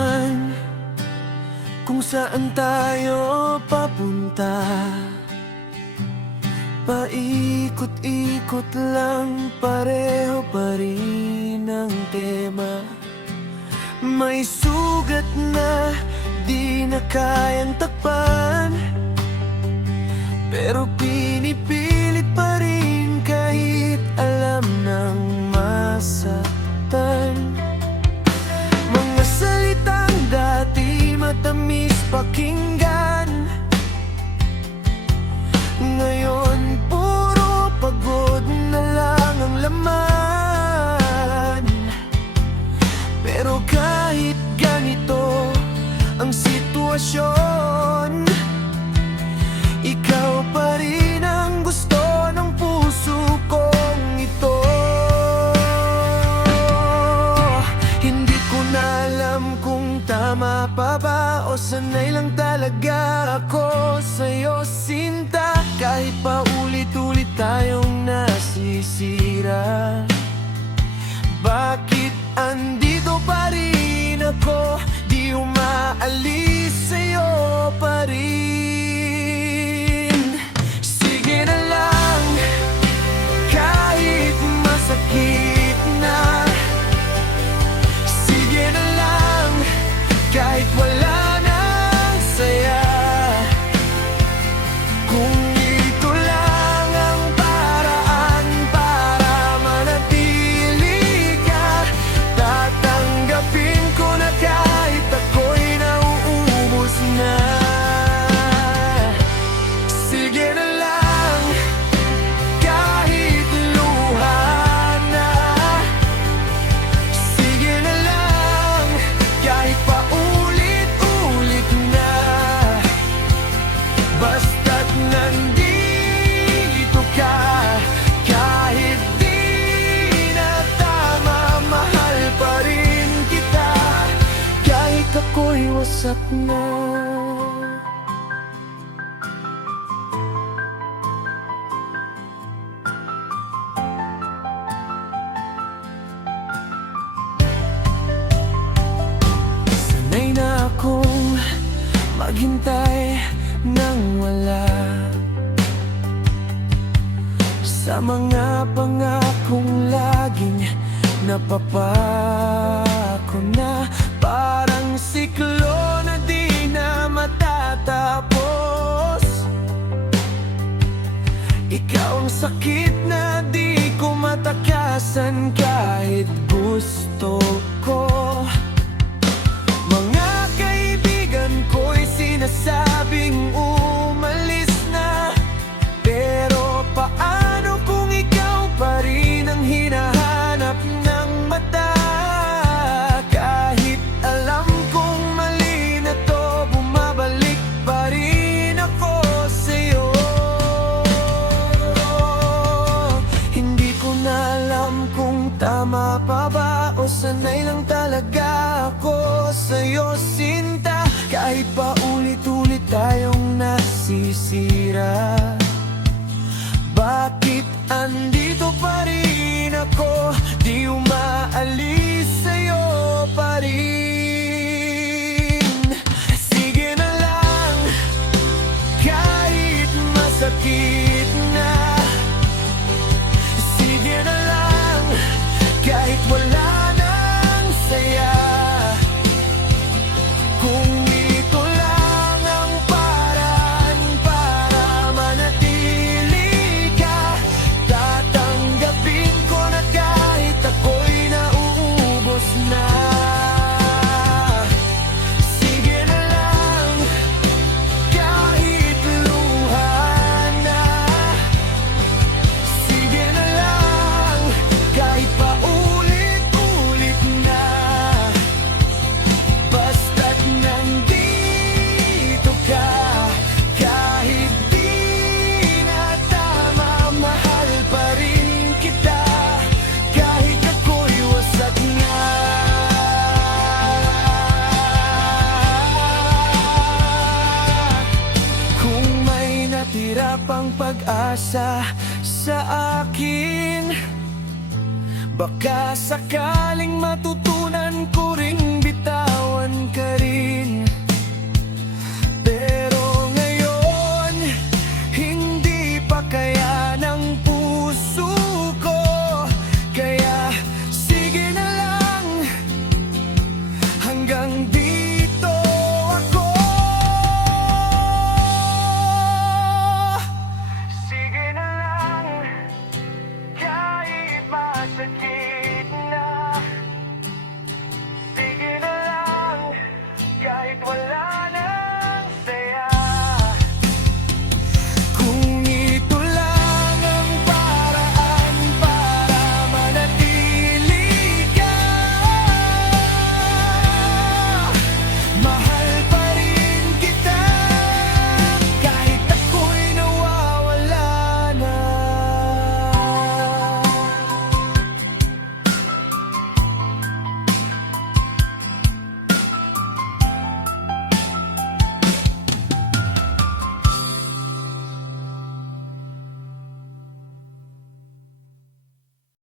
man kung saan tayo papunta. Paikot-ikot lang, pareho pa rin ang tema. May sugat na di na kayang takpan, pero pinipilit pa rin kahit alam ng masaktan. Mga salitang dati matamis pakinggan, ngayon puro pagod na lang ang laman. Pero kahit ganito ang sitwasyon, ikaw pa rin ang gusto ng puso kong ito. Hindi ko na alam kung tama pa ba o sanay lang talaga ako sa'yo, sinta. Kahit pa ulit-ulit tayong nasisira, bakit andito pa rin ako? Di umaalis sa'yo pa rin. Sige na lang, kahit masakit na. Sige na lang, kahit wala nang saya. Kung ito lang ang paraan para manatili ka, tatanggapin ko na kahit ako'y nauubos na. Sige na lang, kahit luha na. Sige na lang, kahit paulit-ulit na. Basta't nandito ka, kahit di na tama, mahal pa rin kita, kahit ako'y wasak na. Sanay na akong maghintay nang wala sa mga pangakong laging napapako na. Parang siklo na di na matatapos. Ikaw ang sakit na di ko matakasan kahit gusto ko. Mga kaibigan ko'y sinasabing umalis na, pero paano kung ikaw pa rin ang hinahanap ng mata? Kahit alam kong mali na to, bumabalik pa rin ako sa'yo. Hindi ko na alam kung tama pa ba o sanay lang talaga ako sa'yo, sinta. Kahit pa ulit-ulit tayong nasisira, bakit andito pa rin ako? Di umaalis sa'yo pa rin. Sige na lang, kahit masakit na. Sige na lang, kahit wala nang saya. Kung ito lang ang paraan para manatili ka, tatanggapin ko na kahit ako'y nauubos na. Sige na lang, kahit luha na. Sige na lang, kahit paulit-ulit na. Basta't nandito ka, kahit di na tama, mahal pa rin kita, kahit ako'y wasak na. Kung may natira pang pag-asa sa akin, baka sakaling matutunan ko ring bitaw.